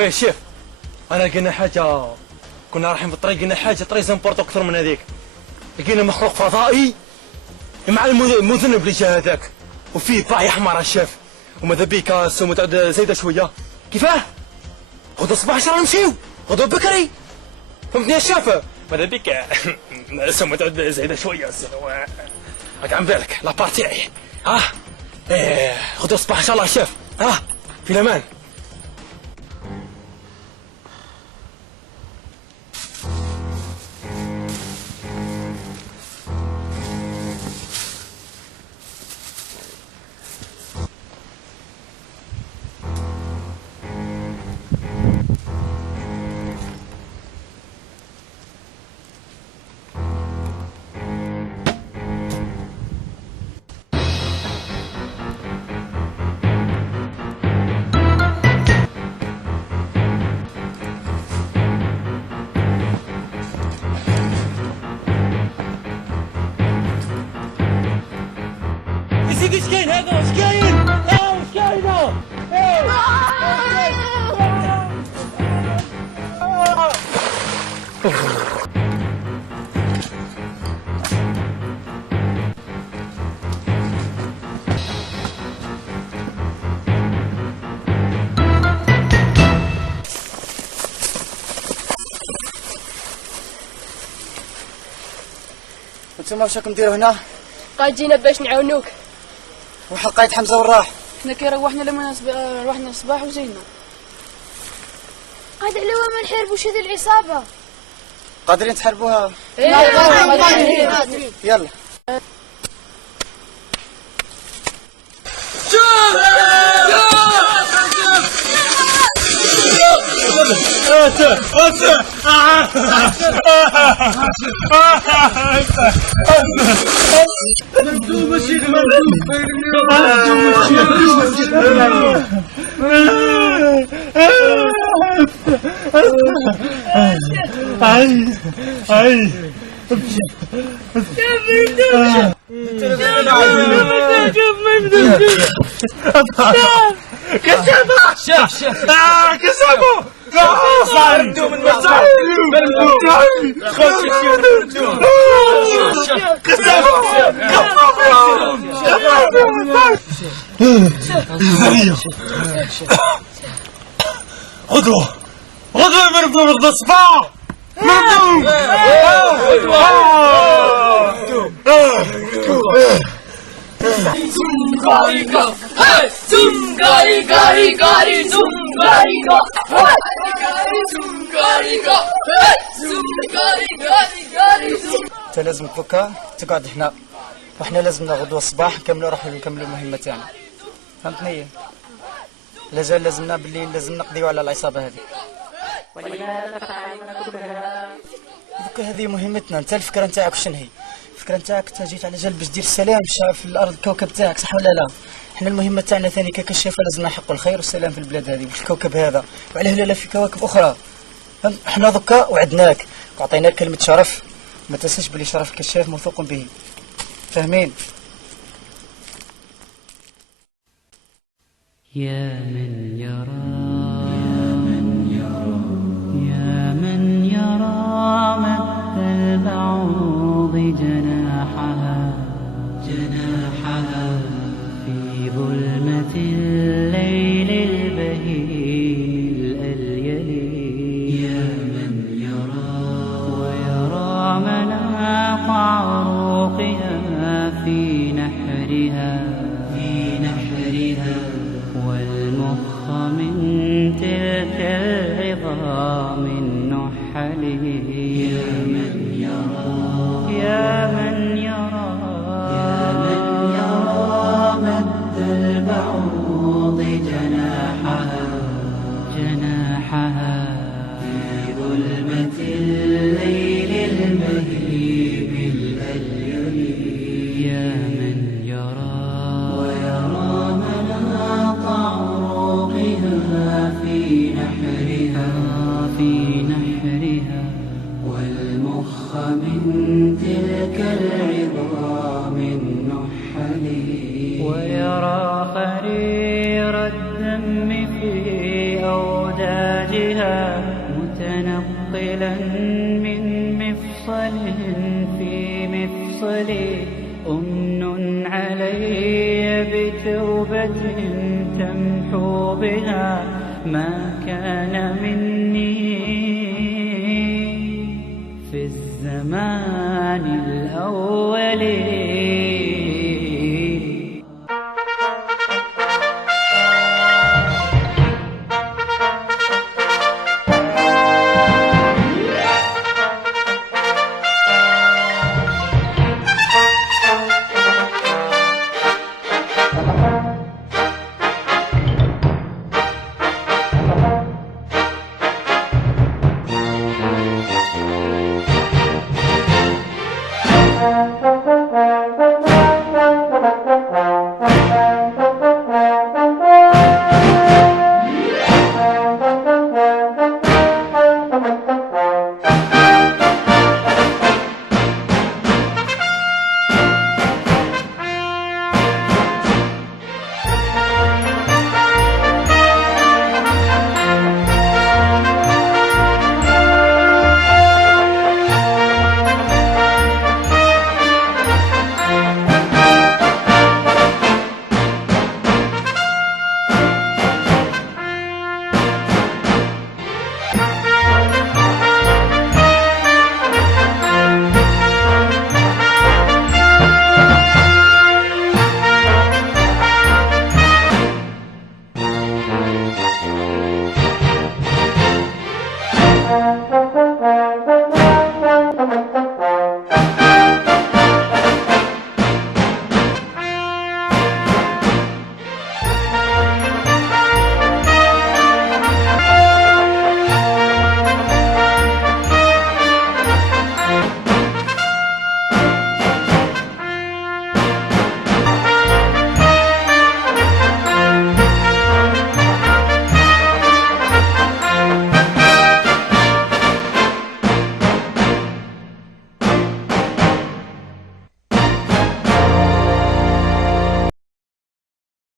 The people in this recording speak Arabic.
ويا شيف، انا لقينا حاجه، كنا رايحين في الطريق لقينا حاجه طريق زنبورتو اكثر من هذيك. لقينا مخلوق فضائي مع المذنب اللي جا هذاك، وفيه باعي احمر الشيف، وماذا بيك السومه تعود زايده شويه. كيفاه؟ غدوه الصباح ان شاء الله نمشيو، غدوه بكري، فهمتني يا شيف؟ ماذا بيك السومه تعود زايده شويه. راك عم بالك لابارتي غدوه الصباح ان شاء الله الشيف. في الامان. سيدي اش كاين هذا؟ اش كاين؟ اش كاينه؟ انتم واش راكم ديروا هنا؟ قاعد جينا باش نعاونوك. وحال قايد حمزه وراح؟ حنا كي روحنا لما روحنا الصباح وزينا. قاعد على ما نحاربوش هذه العصابه. قادرين تحاربوها؟ قادرين. يلا. غدوة غدوة الصباح انت لازم تبكى تقعد هنا، وحنا لازمنا غدوه الصباح نكملوا المهمه تاعنا، فهمتني؟ لازال لازمنا بالليل لازم نقضيو على العصابه هذه. ولماذا تفعلون كل هذا؟ دوكا هذه مهمتنا. انت الفكره نتاعك شنو هي؟ الفكره نتاعك انت جيت على جال باش دير السلام في الارض الكوكب تاعك، صح ولا لا؟ احنا المهمه تاعنا ثاني ككشافه لازم نحققوا الخير والسلام في البلاد هذه في الكوكب هذا، وعليه لا في كواكب اخرى. احنا دوكا وعدناك وعطيناك كلمه شرف، ما تنساش بلي شرف الكشاف موثوق به، فاهمين؟ يا من يرى يا من يرى مد البعوض جناحها في ظلمة الليل البهيم الأليل. يا من يرى ويرى مناط عروقها في نحرها والمخ من تلك العظام النحل. يا من يرى مد البعوض جناحها في ظلمة الليل المهيب الأليل. يا من يرى ويرى مناط عروقها في نحرها والمخ من تلك العظام النحل. ويرى خرير الدم في أوداج منقلا من مفصل في مفصل أمن علي بتوبة تمحو بها ما كان مني في الزمان الأول. Thank you.